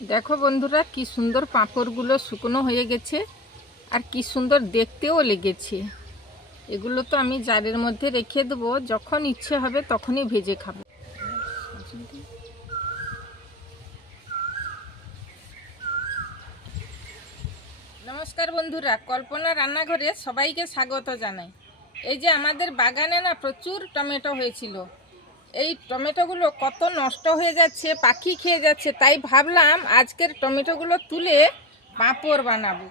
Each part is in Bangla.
দেখো বন্ধুরা, কি সুন্দর পাঁপড়গুলো শুকনো হয়ে গেছে আর কি সুন্দর দেখতেও লেগেছে। এগুলো তো আমি জারের মধ্যে রেখে দেবো, যখন ইচ্ছে হবে তখনই ভেজে খাবো। নমস্কার বন্ধুরা, কল্পনা রান্নাঘরে সবাইকে স্বাগত জানাই। এই যে আমাদের বাগানে না প্রচুর টমেটো হয়েছিল, এই টমেটোগুলো কত নষ্ট হয়ে যাচ্ছে, পাখি খেয়ে যাচ্ছে, তাই ভাবলাম আজকের টমেটোগুলো তুলে পাঁপড় বানাবো।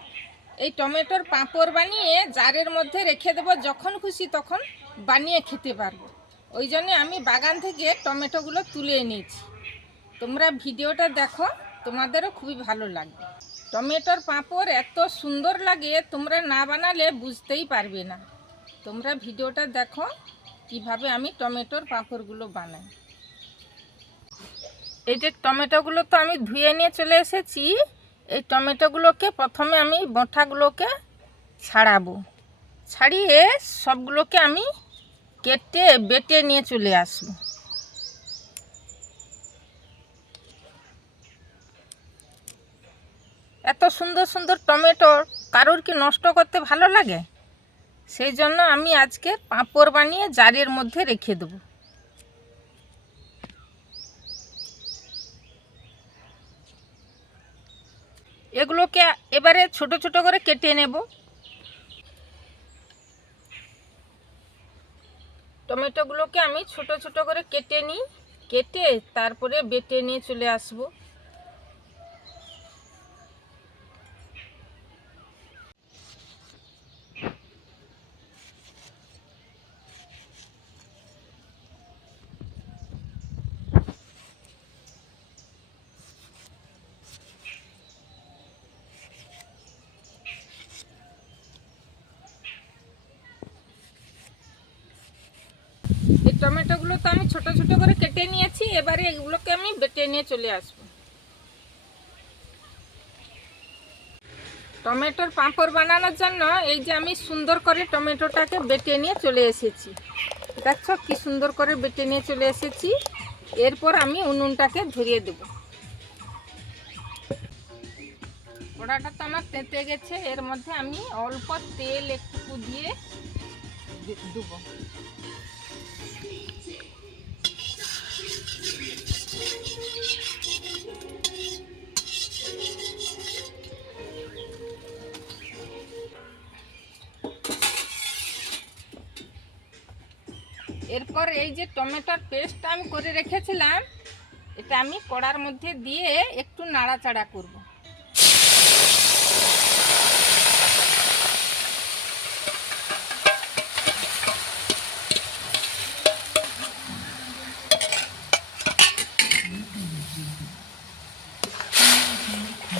এই টমেটোর পাঁপড় বানিয়ে জারের মধ্যে রেখে দেবো, যখন খুশি তখন বানিয়ে খেতে পারবো। ওই জন্য আমি বাগান থেকে টমেটোগুলো তুলে এনেছি। তোমরা ভিডিওটা দেখো, তোমাদেরও খুবই ভালো লাগবে। টমেটোর পাঁপড় এত সুন্দর লাগে, তোমরা না বানালে বুঝতেই পারবে না। তোমরা ভিডিওটা দেখো কিভাবে আমি টমেটোর পাঁপড়গুলো বানাই। এই যে টমেটোগুলো তো আমি ধুয়ে নিয়ে চলে এসেছি। এই টমেটোগুলোকে প্রথমে আমি বোঁটাগুলোকে ছাড়াবো, ছাড়িয়ে সবগুলোকে আমি কেটে বেটে নিয়ে চলে আসবো। এত সুন্দর সুন্দর টমেটো কারোর কি নষ্ট করতে ভালো লাগে? সেই জন্য আমি আজকে পাঁপড় বানিয়ে জারের মধ্যে রেখে দেবো। এগুলোকে এবারে ছোট ছোট করে কেটে নেব। টমেটোগুলোকে আমি ছোট ছোট করে কেটে নিই, কেটে তারপরে বেটে নিয়ে চলে আসব। এই টমেটোগুলো তো আমি ছোট ছোট করে কেটে নিয়েছি, এবারে এগুলোকে আমি বেটে নিয়ে চলে আসব। টমেটোর পাঁপড় বানানোর জন্য এই যে আমি সুন্দর করে টমেটোটাকে বেটে নিয়ে চলে এসেছি। দেখছো কি সুন্দর করে বেটে নিয়ে চলে এসেছি। এরপর আমি উনুনটাকে ধরিয়ে দেব। কড়াটা তো আমার তেতে গেছে, এর মধ্যে আমি অল্প তেল একটু দিয়ে দেবো। এরপর এই যে টমেটোর পেস্টটা আমি করে রেখেছিলাম, এটা আমি কড়ার মধ্যে দিয়ে একটু নাড়াচাড়া করব।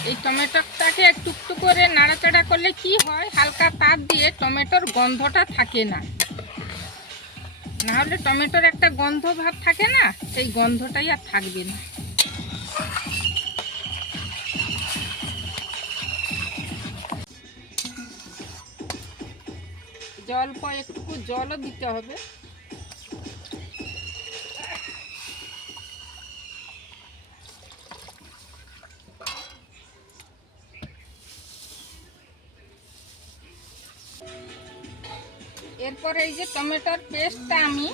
এই টমেটোটাকে একটু একটু করে নাড়াচাড়া করলে কি হয়, হালকা তাপ দিয়ে টমেটোর গন্ধটা থাকে না। নাহলে টমেটোর একটা গন্ধ ভাব থাকে না, সেই গন্ধটাই আর থাকবে না। অল্প একটু জলও দিতে হবে। এরপর এই যে টমেটোর পেস্টটা আমি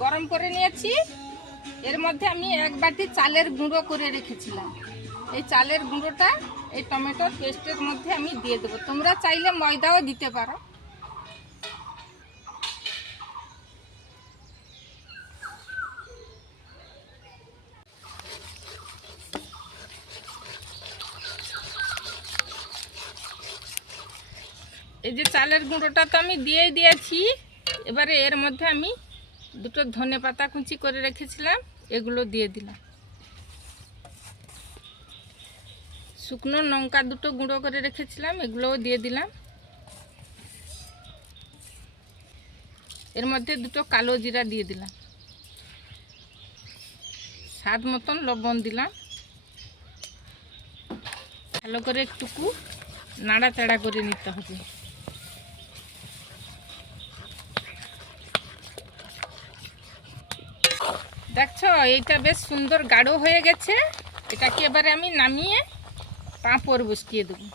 গরম করে নিয়েছি, এর মধ্যে আমি এক বাটি চালের গুঁড়ো করে রেখেছিলাম। এই চালের গুঁড়োটা এই টমেটোর পেস্টের মধ্যে আমি দিয়ে দেবো। তোমরা চাইলে ময়দাও দিতে পারো। এই যে চালের গুঁড়োটা তো আমি দিয়েই দিয়েছি। এবারে এর মধ্যে আমি দুটো ধনেপাতা কুচি করে রেখেছিলাম, এগুলো দিয়ে দিলাম। শুকনো লঙ্কা দুটো গুঁড়ো করে রেখেছিলাম, এগুলোও দিয়ে দিলাম। এর মধ্যে দুটো কালো জিরা দিয়ে দিলাম। স্বাদ মতন লবণ দিলাম। ভালো করে একটুকু নাড়াচাড়া করে নিতে হবে। দেখছো এইটা বেশ সুন্দর গাঢ় হয়ে গেছে। এটাকে এবারে আমি নামিয়ে পাঁপড় বসিয়ে দেবো।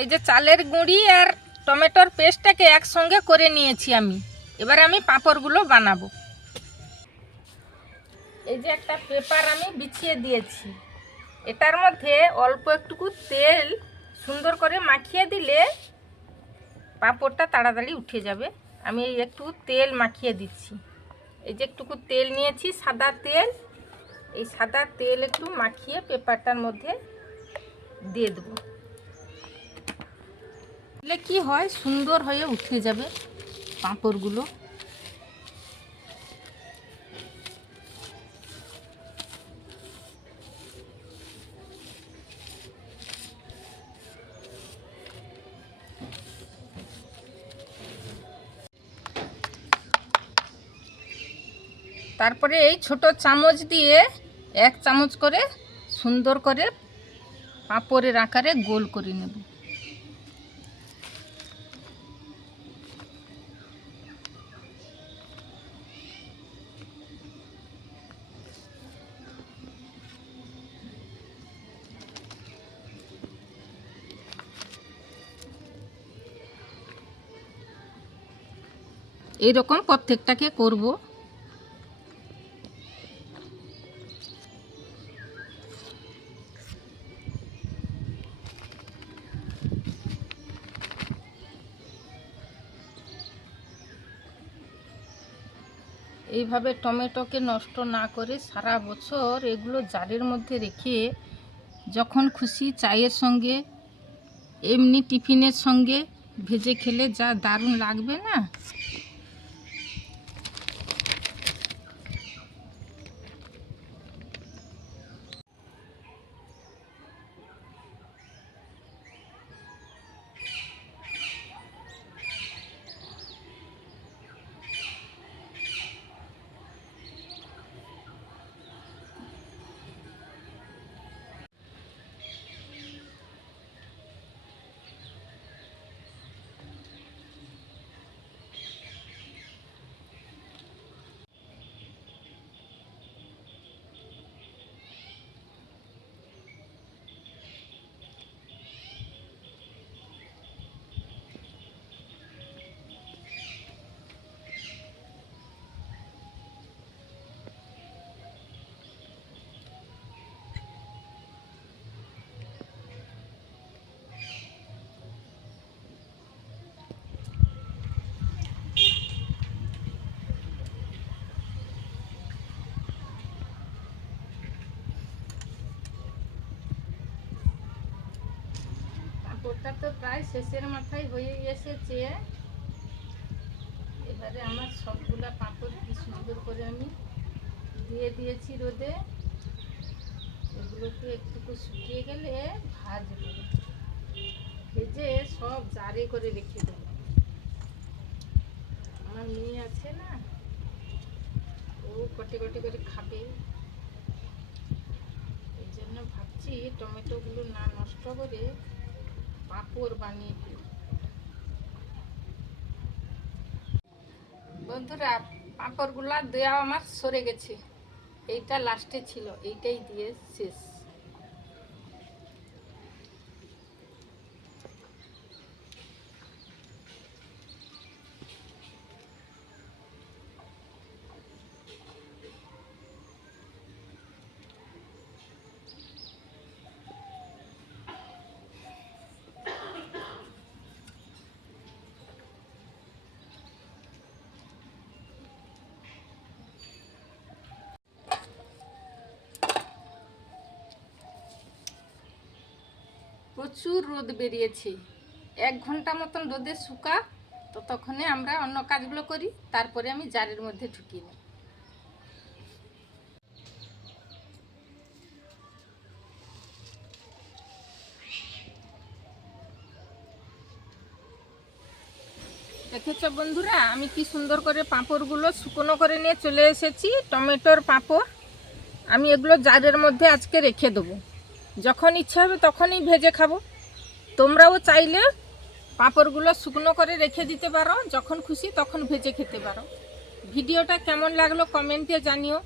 এই যে চালের গুঁড়ি আর টমেটোর পেস্টটাকে একসঙ্গে করে নিয়েছি আমি। এবার আমি পাঁপড়গুলো বানাবো। এই যে একটা পেপার আমি বিছিয়ে দিয়েছি, এটার মধ্যে অল্প একটুকু তেল সুন্দর করে মাখিয়ে দিলে পাঁপড়টা তাড়াতাড়ি উঠে যাবে। আমি একটু তেল মাখিয়ে দিচ্ছি। এই যে একটুকু তেল নিয়েছি, সাদা তেল। এই সাদা তেল একটু মাখিয়ে পেপারটার মধ্যে দিয়ে দেবো। দিলে কি হয়, সুন্দর হয়ে উঠে যাবে পাঁপড়গুলো। তারপরে এই ছোট চামচ দিয়ে 1 চামচ করে সুন্দর করে পাঁপড়ের আকারে গোল করে নেব। এইরকম প্রত্যেকটাকে করব। এইভাবে টমেটোকে নষ্ট না করে সারা বছর এগুলো জারের মধ্যে রেখে যখন খুশি চায়ের সঙ্গে, এমনি টিফিনের সঙ্গে ভেজে খেলে যা দারুণ লাগবে না। পাঁপড়টা তো প্রায় শেষের মাথায় হয়ে এসেছে। এবারে আমার সবগুলা পাঁপড় কি সুন্দর করে আমি দিয়ে দিয়েছি রোদে। এগুলোকে একটু শুকিয়ে গেলে ভাজবো, ভেজে সব জারে করে রেখে দেবো। আমার মেয়ে আছে না, ও কটে কটে করে খাবে। এই জন্য ভাবছি টমেটোগুলো না নষ্ট করে পাঁপড় বানিয়ে দিই। বন্ধুরা, পাঁপড়গুলা দেওয়া আমার সরে গেছে, এইটা লাস্টে ছিল, এইটাই দিয়ে শেষ। প্রচুর রোদ বেরিয়েছে, 1 ঘন্টা মতন রোদে শুকা, ততক্ষণে আমরা অন্য কাজগুলো করি, তারপরে আমি জারের মধ্যে ঢুকিয়ে নিই। দেখেছ বন্ধুরা, আমি কি সুন্দর করে পাঁপড়গুলো শুকনো করে নিয়ে চলে এসেছি। টমেটোর পাঁপড় আমি এগুলো জারের মধ্যে আজকে রেখে দেবো, যখন ইচ্ছা হবে তখনই ভেজে খাবো। তোমরাও চাইলে পাঁপড়গুলো শুকনো করে রেখে দিতে পারো, যখন খুশি তখন ভেজে খেতে পারো। ভিডিওটা কেমন লাগলো কমেন্টে জানিও।